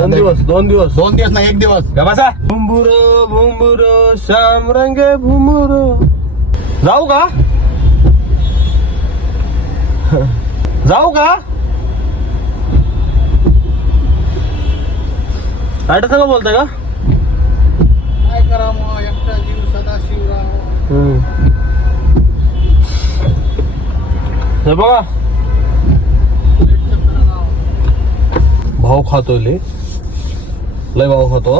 दोन दिवस नाही, एक दिवस. बसा. भुंबुरो श्याम रंगे भुंबुरो. जाऊ का आठ सगळं बोलताय का? काय करा मग, एकटा जीव सदा शिवराव. हे बघा भाऊ खातो लय भाऊ खातो.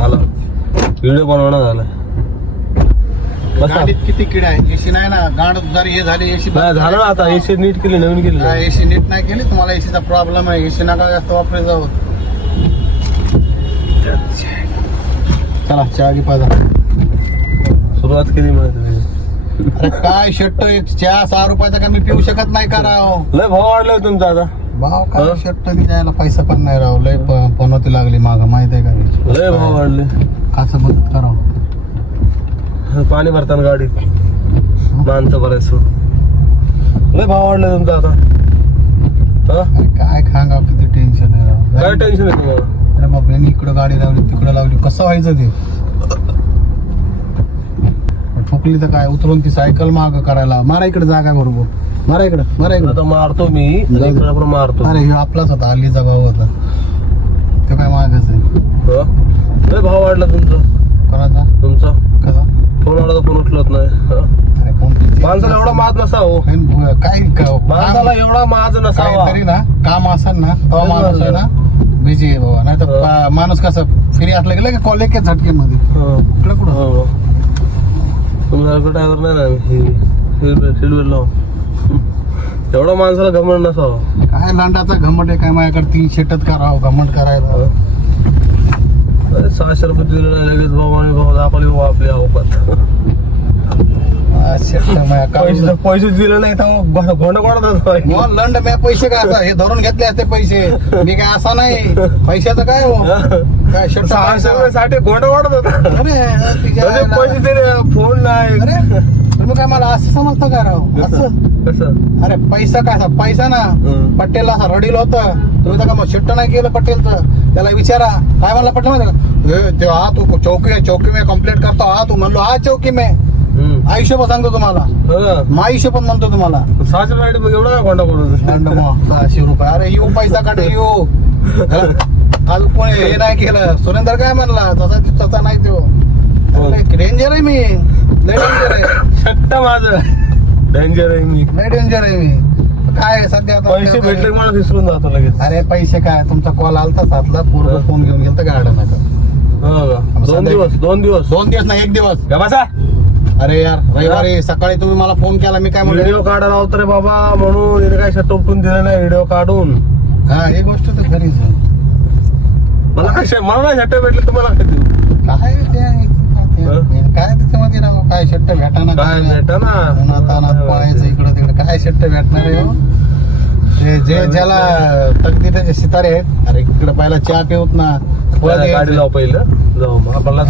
आला व्हिडिओ बनवणं झालं. गाडीत किती किडे आहे. एसी नाही ना, गाड जर हे झाली एसी झालं ना. आता एसी नीट केली, नवीन केली. एसी नीट नाही केली, तुम्हाला एसीचा प्रॉब्लेम आहे. एसी नका जास्त वापरे जाऊ. चला चहा घे पाजा. सुरुवात केली म्हणजे. अरे काय शर्ट चहा 6 रुपयाचा का मी पिऊ शकत नाही का राव. लय भाव वाढलाय तुमचा आता. भाव काय शर्ट द्यायला पैसा पण नाही राव. लय पनवती लागली माग, माहित आहे का. लय भाव वाढले. कसं मदत करावं. पाणी भरताना गाडीत माणसं भरायचं. लय भाव वाढलाय तुमचा आता. अरे काय खांगा, किती टेन्शन आहे राव. काय टेन्शन आहे तुम्हाला. अरे बाप, यांनी इकडं गाडी लावली तिकडं लावली, कसं व्हायचं ते. ठोकली तर काय, उतरून ती सायकल माग करायला. मारा इकडे जागा बरोबर. मारा इकडे. आता मारतो मी. मारतो. अरे हे आपलाच होता, अलीचा भाऊ होता. तो काय मागच आहे. लय भाव वाढला तुमचा. कोणाचा? तुमचा. कसा फोन आला तर फोन उचलत नाही. अरे कोण माणसाला एवढा माज नसावं. काय माणसाला एवढा माज नसावा. तरी ना काम असेल ना तेव्हा माणूस आहे ना बिझी आहे बाबा. नाही तर माणूस कसं फ्री असला गेला की कॉलेज के झटके मध्ये इकडे कुठं. तुमच्याकडे ड्रायव्हर नाही ना. सीटबेल्ट लाव. एवढा माणसाला घमंड नसावं. काय लांडाचा घमंड आहे काय. माझ्याकडे 3 शेटच करावं घमंड करायला. अरे 600 रुपये दिले नाही लगेच भाऊ आणि भाऊ दाखवले आपली अवकात. पैसे दिले नाही तर घोंड कोणाचा लंड मी पैसे काय असा हे धरून घेतले असते पैसे. मी काय असा नाही. पैशाचं काय हो काय शर्ट 600 रुपये घोंड वाढत होता. अरे पैसे दिले फोन नाही. अरे तुम्ही काय मला असं समजतं का राव. असं कसं. अरे पैसा काय पैसा ना. पटेलला असा रडील होतं. तुम्ही तर का मग शिफ्ट नाही केलं पटेलचं. त्याला विचारा काय म्हणला पटेल माहिती का. हा तू चौकी में कंप्लीट करतो. हा तू म्हणलो हा चौकी में. आयुष्य पण सांगतो तुम्हाला. आयुष्य पण म्हणतो तुम्हाला. 600 रुपये एवढा कोंडा करून 600 रुपये. अरे येऊ पैसा काढे येऊ. आज कोणी हे नाही केलं. सुरेंद्र काय म्हणला तसा नाही तो. डेंजर आहे मी. लय डेंजर आहे. शक्त माझं डेंजर आहे मी. लय डेंजर आहे मी. काय सध्या पैसे भेटले मला विसरून जातो लगेच. अरे पैसे काय तुमचा कॉल आलता सातला. पूर्ण फोन घेऊन गेलता गार्डन. 2 दिवस नाही, एक दिवस. बसा. अरे यार रविवारी सकाळी तुम्ही मला फोन केला. मी काय म्हणलो व्हिडिओ काढायला होतं रे बाबा म्हणून काय शर्ट उपटून दिलं नाही व्हिडिओ काढून. हा ही गोष्ट तर खरीच आहे. मला नाही शर्ट भेटले तुम्हाला काय काय त्याच्यामध्ये ना काय शर्ट भेटाना काय भेटा ना. पळायचं इकडं तिकडे. काय शर्ट भेटणार आहे हो. जे ज्याला तकदीचे सितारे आहेत. अरे इकडे पहिला चहा पिऊत ना. गाडी लाव पहिलं जाऊ. मला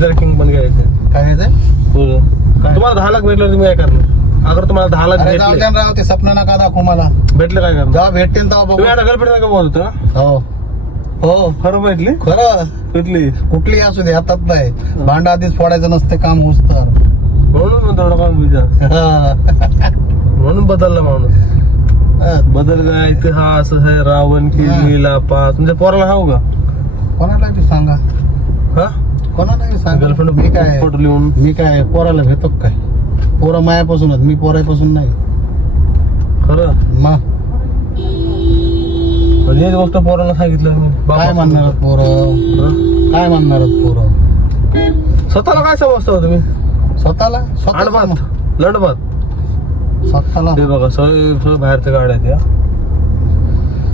जर्किंग पण घ्यायचं. काय तुम्हाला 10 लाख भेटलं तुम्ही काय करणार. अगर तुम्हाला 10 लाख भेटले राव ते सपना नका दाखवू मला. भेटले काय करणार. जेव्हा भेटतील तेव्हा बघू. तुम्ही आता गर्लफ्रेंड का बोलतो. हो हो खरं भेटली. खरं भेटली कुठली असू दे हातात नाही. भांडा आधीच फोडायचं नसते काम होस तर. म्हणून थोडं काम विचार. म्हणून बदलला माणूस. बदल काय इतिहास है. रावण की लीला पा. तुमच्या पोराला हाव का. कोणाला बी सांगा. हा कोणाला सांग. गर्लफ्रेंड मी काय फोटो लिहून. मी काय पोराला भेटतो काय. पोरं मायापासूनच. मी पोरापासून नाही. खरं मग हेच गोष्ट पोराला सांगितलं मी. काय म्हणणार पोरं. काय म्हणणार पोरं. स्वतःला काय समजता तुम्ही. स्वतःला लंडबाद स्वतःला ते बघा सगळं बाहेरच्या गाड्या त्या.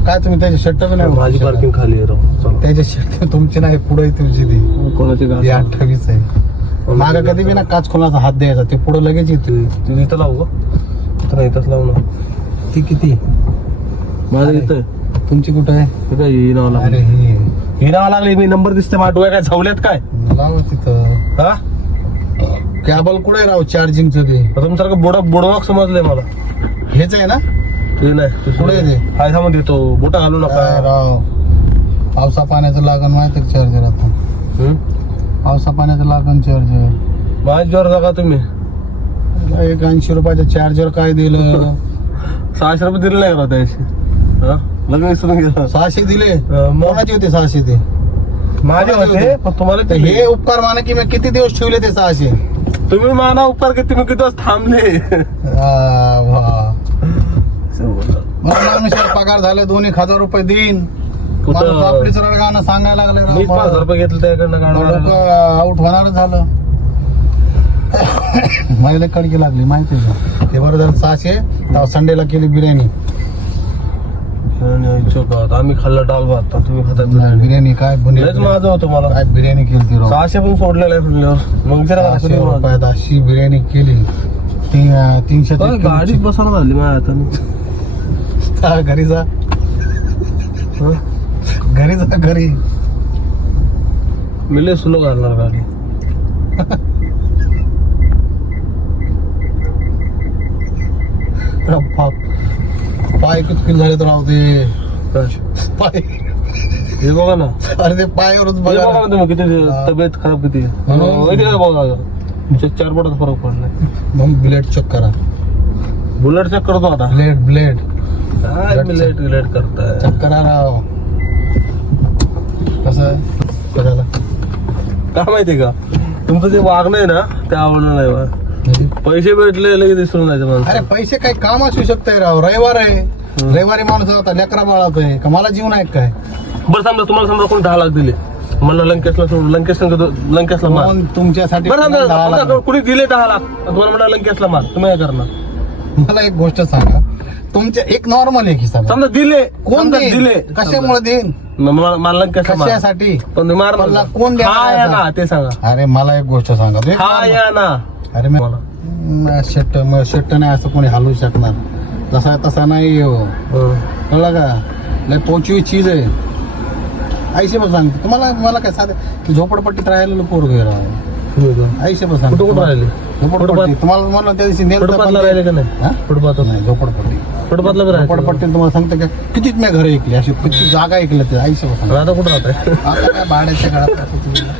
काय तुम्ही त्याचे शर्ट पण नाही. माझी पार्किंग खाली आहे राव. त्याचे शर्ट तुमची नाही पुढे तुमची ती. कोणाची गाडी 28 आहे. मागा कधी बी ना काच खोलाचा हात द्यायचा. ते पुढे लगेच येते. इथं लावू का. नाही इथंच लावू ना. ती किती माझं इथं. तुमची कुठं आहे. हे काय ही नाव लागली. अरे ही नाव लागली. मी नंबर दिसते माझ्या काय झावल्यात काय. लाव तिथं. हा कॅबल कुठे राव चार्जिंगचं ते. तुमच्यासारखं बोडवाक समजलंय मला. हेच आहे ना. ते नाही पुढे ते काय सांगून देतो. बोटा घालू नका काय राव. पावसा पाण्याचं लागण माहिती चार्जर आता हम्म? पावसा पाण्याचं लागण चार्जर माझ्यावर जागा तुम्ही 80 रुपयाचं चार्जर काय दिलं 600 रुपये दिले नाही का त्याशी हा लग्न विसरून गेलं 600 दिले मग कोणाचे होते 600 ते माझे होते पण तुम्हाला तर हे उपकार माना की मी किती दिवस ठेवले ते 600 तुम्ही माना उपकार किती मी किती दिवस थांबले अनुसार पगार झाले 2,000 रुपये देईन कुठं आपलीच रडगाणं सांगायला लागले मीच 5,000 रुपये घेतले त्याकडनं लोक गाडवा आउट होणारच झालं मला कडकी लागली माहिती आहे का ते बरं झालं 600 तेव्हा संडेला केली बिर्याणी आम्ही खाल्ला डाल भात तर तुम्ही खाता बिर्याणी बिर्याणी काय लयच माझं होतं मला काय बिर्याणी केली ती 600 पण सोडलेलं आहे म्हणल्यावर मग जरा 600 रुपयात अशी बिर्याणी केली 300 गाडीत बसायला झाली माझ्या हाताने घरी जा हं? घरी जा घरी मी लय स्लो घालणार गाडी पाय कितकिल झाले तर राहते पाय हे बघा ना अरे ते पायावरच हे बघा बघा ना तुम्ही किती तब्येत खराब किती बघा तुमच्या 4 बोटात फरक पडलाय मग ब्लेड चेक करा बुलेट चेक करतो आता ब्लेड काय लेट करताय चेक करा राव कसं कशाला काय माहितीये का तुमचं जे वागणं आहे ना ते आवडलं नाही मला. पैसे भेटले लगेच दिसून जायचं अरे माणसं पैसे काही काम असू शकतंय राव रविवार आहे रविवारी माणूस होता लेकरा बाळात आहे का मला जीवन आहे काय बरं समजा तुम्हाला समजा कोणी 10 लाख दिले मला लंकेशला सोडून लंकेशला मार कोण तुमच्यासाठी बरं कोणाला दहा समजा लाख? कोणी दिले 10 लाख आणि तुम्हाला म्हणा लंकेशला मार तुम्ही काय करणार मला एक गोष्ट सांगा तुमच्या एक नॉर्मल आहे की समजा दिले कोण समजा देईन? दिले कशामुळे देईन मला लंकेशला मार कशासाठी पण तुम्ही मार मला कोण देणार हा या आता? ना ते सांगा अरे मला एक गोष्ट सांगा तू एक हा normal- या ना अरे शर्ट नाही असं कोणी हलवू शकणार तसा नाही हो कळलं का लय पोचवी चीज आहे ऐशी पण सांगतो तुम्हाला मला काय साधे झोपडपट्टीत राहिलेलं पोरग ऐशी पण सांगतो कुठं राहिले झोपडपट्टी तुम्हाला म्हणलं त्या दिवशी नेलं फुटपाथला राहिले का नाही फुटपाथ नाही झोपडपट्टी फुटपाथला बी राहिले झोपडपट्टी तुम्हाला सांगते का कितीच मी घर ऐकली अशी किती जागा ऐकल्या ते ऐशी पण सांगतो आता कुठं राहत आता काय भाड्याच्या घरात